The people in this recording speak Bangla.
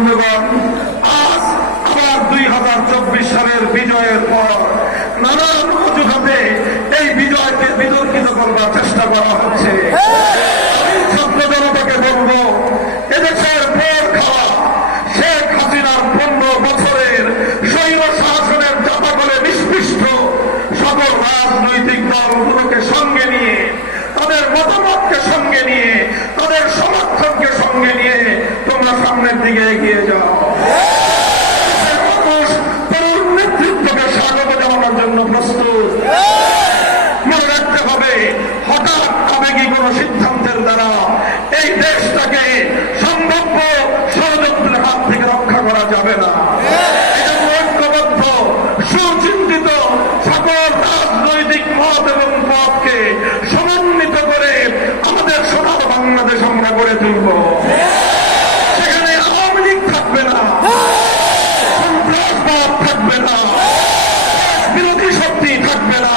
বন্ধুগণ আজ আবার দুই হাজার চব্বিশ সালের বিজয়ের পর নানান অজুহাতে এই বিজয়কে বিতর্কিত করবার চেষ্টা করা হচ্ছে। ছাত্র জনতাকে শেখ পনেরো বছরের সৈন্য শাসনের নিষ্পৃষ্ট সকল রাজনৈতিক দলগুলোকে সামনের দিকে এগিয়ে যাও। নেতৃত্বকে স্বাগত জানানোর জন্য প্রস্তুত। মনে রাখতে হবে, হঠাৎ আবেগী কোন সিদ্ধান্তের দ্বারা? এই দেশটাকে সম্ভাব্য ষড়যন্ত্রের হাত থেকে রক্ষা করা যাবে না। সুচিন্তিত সকল রাজনৈতিক মত এবং পথকে থাকবে না। বিরোধী শক্তি থাকবে না।